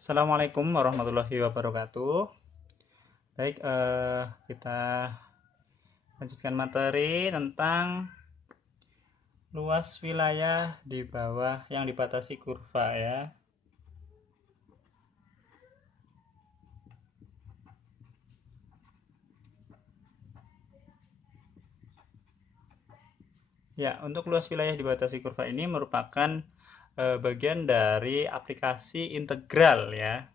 Assalamualaikum warahmatullahi wabarakatuh. Baik, kita lanjutkan materi tentang luas wilayah di bawah yang dibatasi kurva ya. Ya, untuk luas wilayah dibatasi kurva ini merupakan bagian dari aplikasi integral ya.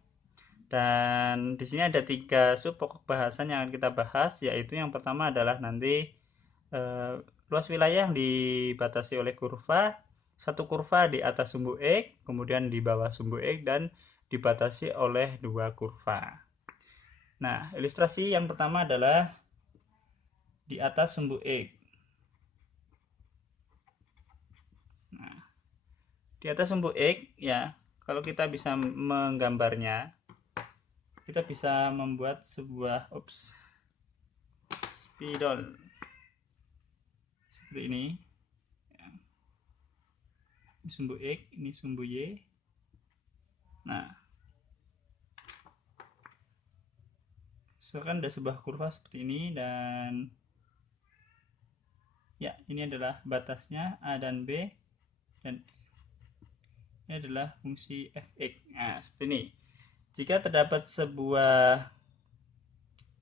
Dan di sini ada 3 sub pokok bahasan yang akan kita bahas, yaitu yang pertama adalah nanti luas wilayah yang dibatasi oleh kurva, satu kurva di atas sumbu X, kemudian di bawah sumbu X, dan dibatasi oleh dua kurva. Nah, ilustrasi yang pertama adalah di atas sumbu X. Nah, di atas sumbu X ya, kalau kita bisa menggambarnya, kita bisa membuat sebuah spidol seperti ini. Ini sumbu X, ini sumbu Y. Nah, misalkan ada sebuah kurva seperti ini, dan ya, ini adalah batasnya A dan B, dan ini adalah fungsi fx. Nah, seperti ini. Jika terdapat sebuah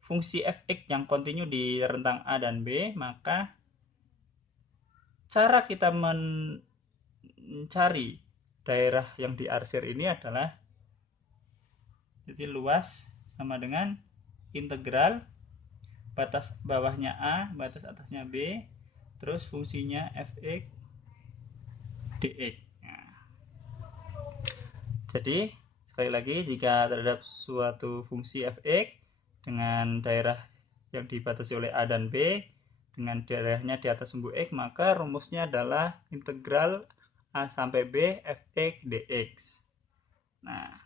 fungsi fx yang kontinu di rentang A dan B, maka cara kita mencari daerah yang diarsir ini adalah, jadi luas sama dengan integral batas bawahnya A, batas atasnya B, terus fungsinya fx dx. Nah, jadi sekali lagi, jika terhadap suatu fungsi fx dengan daerah yang dibatasi oleh A dan B dengan daerahnya di atas sumbu X, maka rumusnya adalah integral A sampai B fx dx. Nah,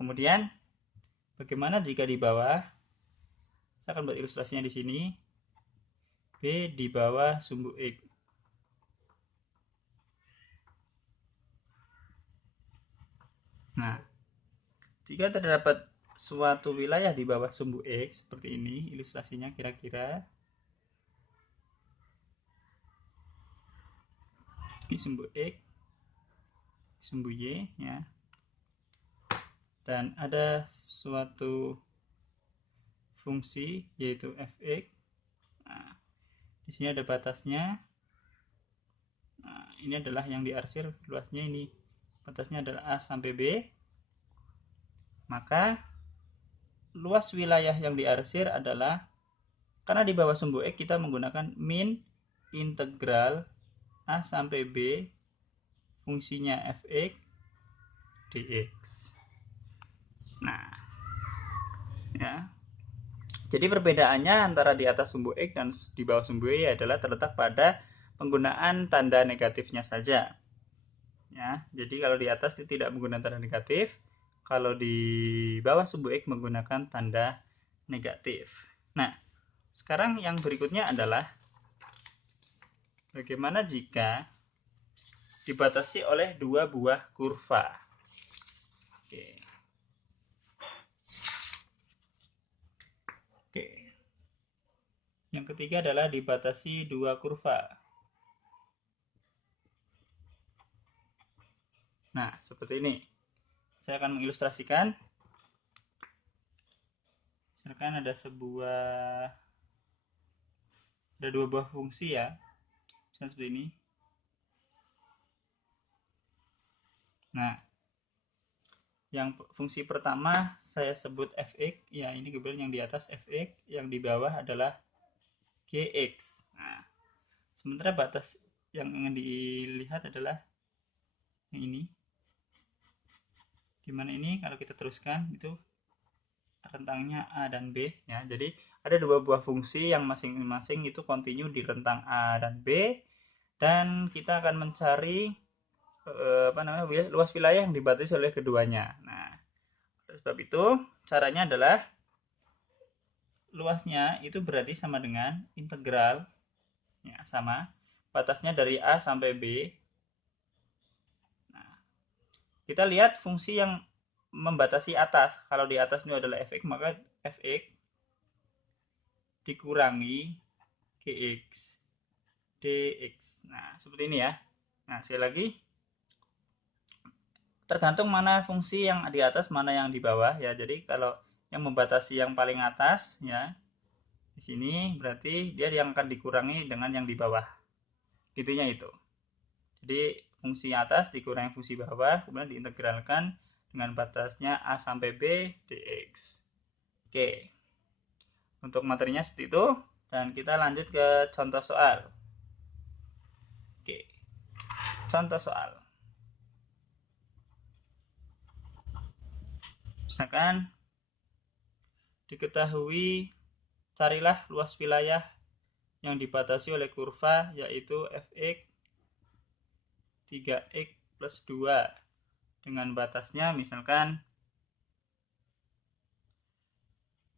kemudian bagaimana jika di bawah? Saya akan buat ilustrasinya di sini. B di bawah sumbu X. Nah, jika terdapat suatu wilayah di bawah sumbu X seperti ini, ilustrasinya kira-kira ini sumbu X, sumbu Y ya, dan ada suatu fungsi yaitu fx. Nah, di sini ada batasnya. Nah, ini adalah yang diarsir, luasnya ini, batasnya adalah A sampai B. Maka luas wilayah yang diarsir adalah, karena di bawah sumbu X kita menggunakan min integral A sampai B fungsinya fx dx. Nah, ya. Jadi perbedaannya antara di atas sumbu X dan di bawah sumbu Y adalah terletak pada penggunaan tanda negatifnya saja. Ya, jadi kalau di atas tidak menggunakan tanda negatif, kalau di bawah sumbu X menggunakan tanda negatif. Nah, sekarang yang berikutnya adalah bagaimana jika dibatasi oleh dua buah kurva. Oke. Oke. Yang ketiga adalah dibatasi dua kurva. Nah, seperti ini. Saya akan mengilustrasikan. Misalkan ada dua buah fungsi ya. Misalnya seperti ini. Nah, yang fungsi pertama saya sebut fx, ya ini kebetulan yang di atas fx, yang di bawah adalah gx. Nah, sementara batas yang ingin dilihat adalah yang ini. Dimana ini kalau kita teruskan itu rentangnya A dan B ya. Jadi ada dua buah fungsi yang masing-masing itu kontinu di rentang A dan B, dan kita akan mencari luas wilayah yang dibatasi oleh keduanya. Nah, oleh sebab itu caranya adalah luasnya itu berarti sama dengan integral ya, sama batasnya dari A sampai B. Nah, kita lihat fungsi yang membatasi atas. Kalau di atas ini adalah fx, maka fx dikurangi gx dx. Nah, seperti ini ya. Nah, sekali lagi, tergantung mana fungsi yang di atas, mana yang di bawah ya. Jadi kalau yang membatasi yang paling atas ya, di sini berarti dia yang akan dikurangi dengan yang di bawah. Intinya itu. Jadi fungsi atas dikurangi fungsi bawah, kemudian diintegralkan dengan batasnya a sampai b dx. Oke. Untuk materinya seperti itu, dan kita lanjut ke contoh soal. Oke. Contoh soal. Misalkan diketahui carilah luas wilayah yang dibatasi oleh kurva yaitu fx 3x plus 2 dengan batasnya misalkan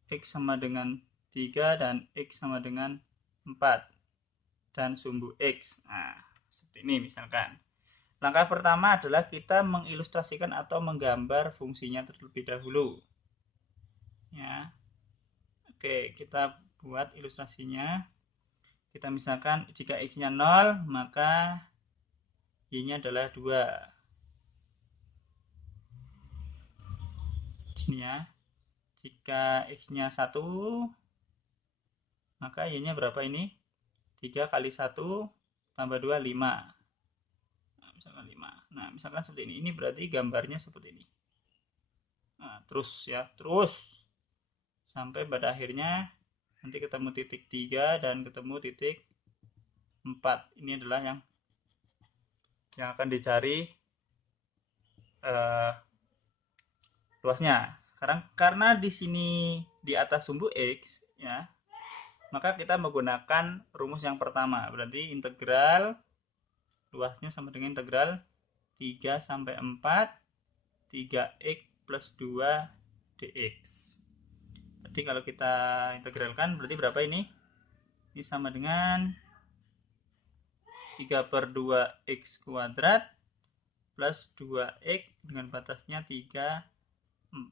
x sama dengan 3 dan x sama dengan 4 dan sumbu x. Nah, seperti ini misalkan. Langkah pertama adalah kita mengilustrasikan atau menggambar fungsinya terlebih dahulu. Ya. Oke, kita buat ilustrasinya. Kita misalkan jika x-nya 0, maka y-nya adalah 2. Sini ya. Jika x-nya 1, maka y-nya berapa ini? 3 kali 1 tambah 2, 5. Nah, misalkan 5. Nah, misalkan seperti ini. Ini berarti gambarnya seperti ini. Nah, terus ya, terus sampai pada akhirnya nanti ketemu titik 3 dan ketemu titik 4. Ini adalah yang akan dicari luasnya. Sekarang karena di sini di atas sumbu x ya, maka kita menggunakan rumus yang pertama. Berarti integral luasnya sama dengan integral 3 sampai 4 3x plus 2 dx. Berarti kalau kita integralkan berarti berapa ini? Ini sama dengan 3 per 2x kuadrat plus 2x dengan batasnya 3, 4.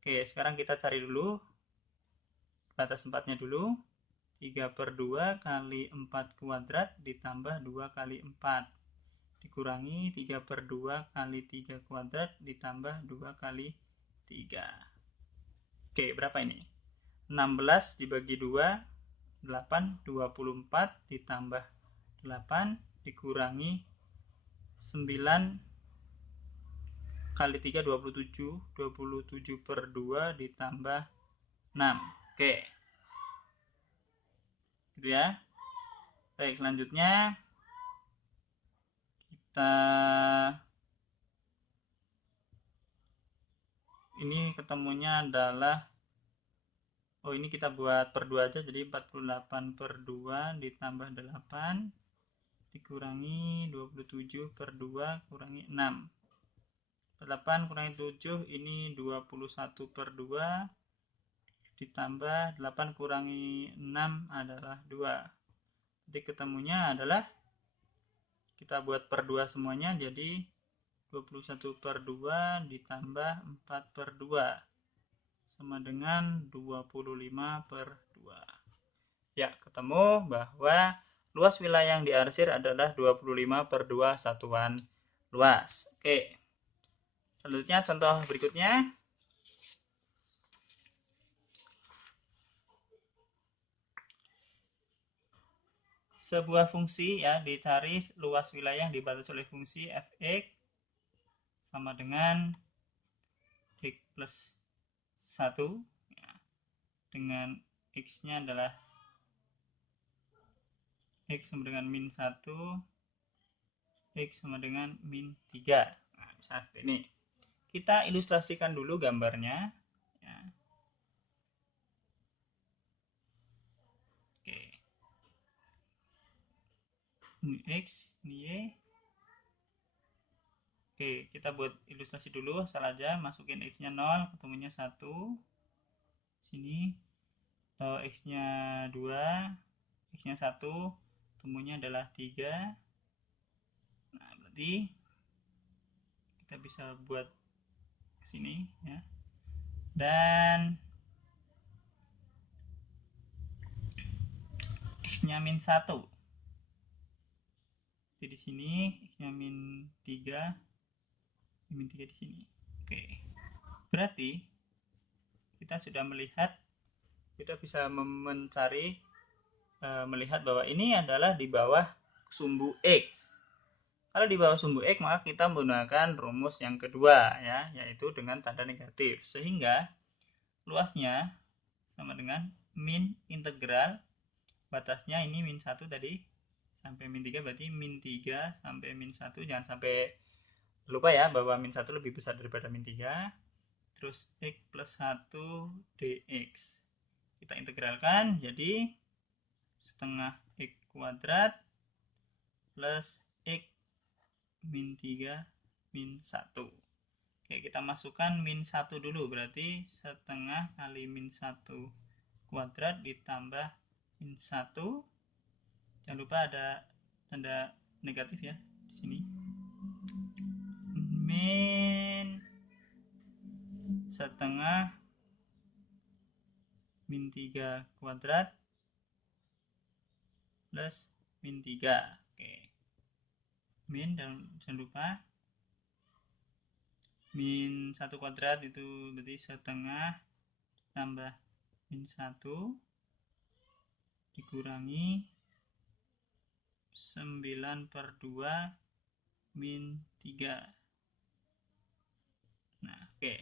Oke, sekarang kita cari dulu batas 4-nya dulu. 3 per 2 kali 4 kuadrat ditambah 2 kali 4. Dikurangi 3 per 2 kali 3 kuadrat ditambah 2 kali 3. Oke, berapa ini? 16 dibagi 2, 8, 24 ditambah 8 dikurangi 9 kali 3, 27. 27 per 2 ditambah 6. Oke. Gitu ya. Baik, selanjutnya kita ini ketemunya adalah ini kita buat per 2 aja, jadi 48 per 2 ditambah 8 dikurangi 27 per 2 kurangi 6. 8 kurangi 7 ini 21 per 2 ditambah 8 kurangi 6 adalah 2. Jadi ketemunya adalah kita buat per 2 semuanya, jadi 21 per 2 ditambah 4 per 2 sama dengan 25 per 2. Ya, ketemu bahwa luas wilayah yang diarsir adalah 25 per 2 satuan luas. Oke. Selanjutnya contoh berikutnya. Sebuah fungsi ya dicari luas wilayah yang dibatasi oleh fungsi fx sama dengan x plus 1 ya, dengan x-nya adalah x sama dengan min 1, x sama dengan min 3. Nah, misalnya seperti ini. Kita ilustrasikan dulu gambarnya. Ya. Oke. Ini x, ini y. Oke, kita buat ilustrasi dulu. Asal aja masukin x-nya 0, ketemunya 1. Sini. X-nya 2, x-nya 1, ketemunya adalah 3. Nah, berarti kita bisa buat ke sini ya. Dan x-nya min 1. Jadi di sini x-nya min 3, min 3 di sini. Oke. Berarti kita sudah melihat, kita bisa mencari melihat bahwa ini adalah di bawah sumbu X. Kalau di bawah sumbu X, maka kita menggunakan rumus yang kedua ya, yaitu dengan tanda negatif. Sehingga luasnya sama dengan min integral, batasnya ini min 1 tadi sampai min 3, berarti min 3 sampai min 1. Jangan sampai lupa ya bahwa min 1 lebih besar daripada min 3. Terus x plus 1 dx. Kita integralkan jadi setengah x kuadrat plus x min 3 min 1. Oke, kita masukkan min 1 dulu, berarti setengah kali min 1 kuadrat ditambah min 1. Jangan lupa ada tanda negatif ya di sini. Min setengah min 3 kuadrat plus min 3. Oke. Min, dan jangan lupa min 1 kuadrat itu berarti setengah tambah min 1 dikurangi 9/2 min 3. Nah, oke.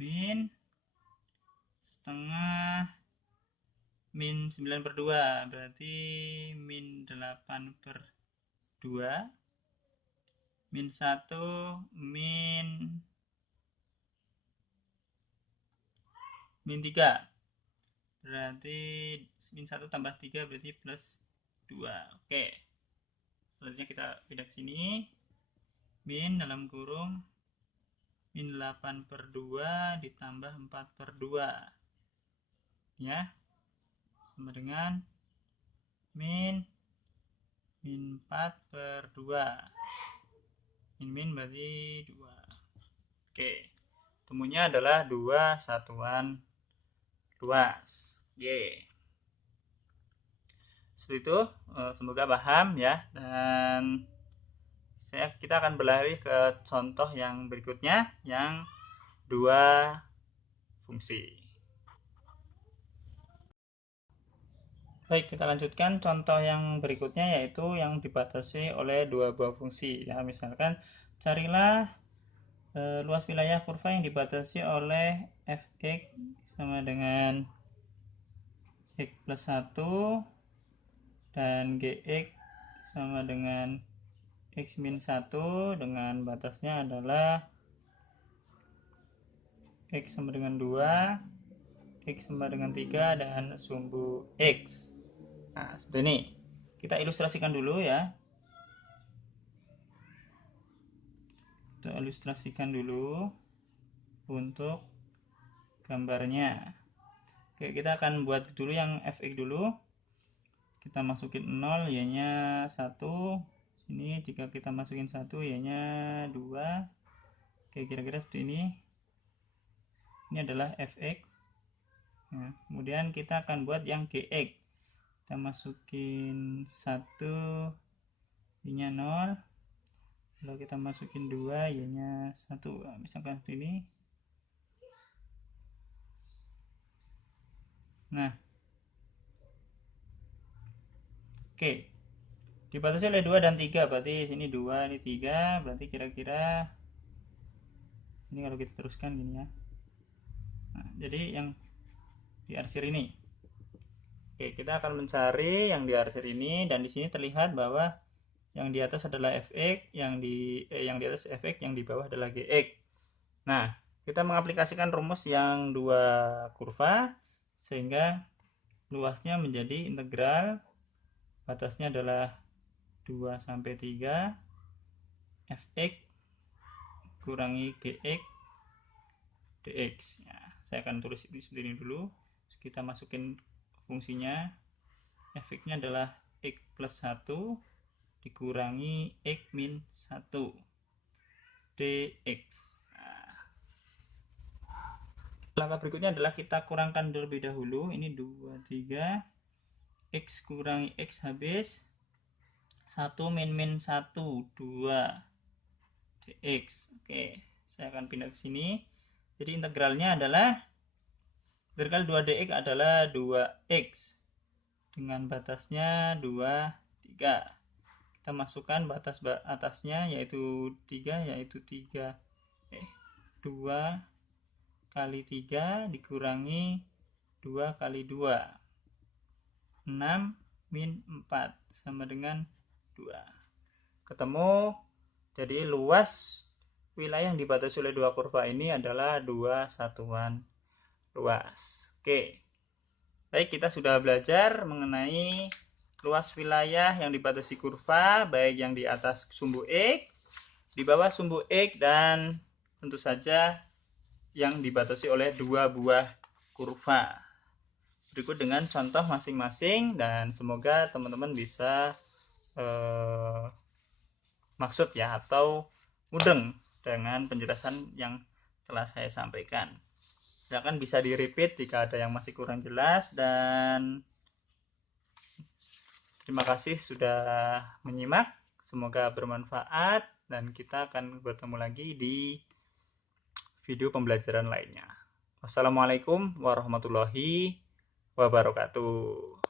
Min setengah min 9/2 berarti min 8/2. Min 1 min 3. Berarti min 1 tambah 3 berarti plus 2. Oke. Selanjutnya kita pindah ke sini. Min dalam kurung min 8/2 ditambah 4/2 ya, sama dengan min 4/2. Min berarti 2. Oke, temunya adalah 2 satuan luas. Seperti itu, semoga paham ya. Dan kita akan berlari ke contoh yang berikutnya, yang dua fungsi. Baik, kita lanjutkan contoh yang berikutnya, yaitu yang dibatasi oleh dua buah fungsi ya. Misalkan carilah luas wilayah kurva yang dibatasi oleh fx sama dengan x plus 1 dan gx sama dengan x min 1 dengan batasnya adalah x sama dengan 2, x sama dengan 3, dan sumbu x. Nah, seperti ini. Kita ilustrasikan dulu ya. Kita ilustrasikan dulu untuk gambarnya. Oke, kita akan buat dulu yang fx dulu. Kita masukin 0, y-nya 1. Ini jika kita masukin 1, y-nya 2. Oke, kira-kira seperti ini. Ini adalah fx. Nah, kemudian kita akan buat yang gx. Kita masukin 1, y-nya 0. Lalu kita masukin 2, y-nya 1. Nah, misalkan seperti ini. Nah, oke, dibatasi oleh 2 dan 3, berarti sini 2, ini 3, berarti kira-kira ini kalau kita teruskan gini ya. Nah, jadi yang diarsir ini. Oke, kita akan mencari yang diarsir ini, dan di sini terlihat bahwa yang di atas adalah fx, yang di atas fx, yang di bawah adalah gx. Nah, kita mengaplikasikan rumus yang dua kurva sehingga luasnya menjadi integral, batasnya adalah 2 sampai 3 fx kurangi gx dx. Ya, saya akan tulis ini seperti ini dulu. Kita masukin fungsinya. Fx-nya adalah x plus 1 dikurangi x min 1 dx. Langkah berikutnya adalah kita kurangkan terlebih dahulu. Ini 2, 3. X kurangi X habis. 1 min 1, 2 dx. Oke, saya akan pindah ke sini. Jadi integralnya adalah integral 2 dx adalah 2x dengan batasnya 2, 3. Kita masukkan batas atasnya yaitu 3, yaitu 2 kali 3 dikurangi 2 kali 2, 6 min 4 sama dengan 2. Ketemu. Jadi luas wilayah yang dibatasi oleh dua kurva ini adalah 2 satuan luas. Oke. Baik, kita sudah belajar mengenai luas wilayah yang dibatasi kurva, baik yang di atas sumbu X, di bawah sumbu X, dan tentu saja yang dibatasi oleh dua buah kurva. Berikut dengan contoh masing-masing, dan semoga teman-teman bisa maksud ya atau mudeng dengan penjelasan yang telah saya sampaikan. Silakan bisa di repeat jika ada yang masih kurang jelas, dan terima kasih sudah menyimak. Semoga bermanfaat dan kita akan bertemu lagi di video pembelajaran lainnya. Wassalamualaikum warahmatullahi wabarakatuh.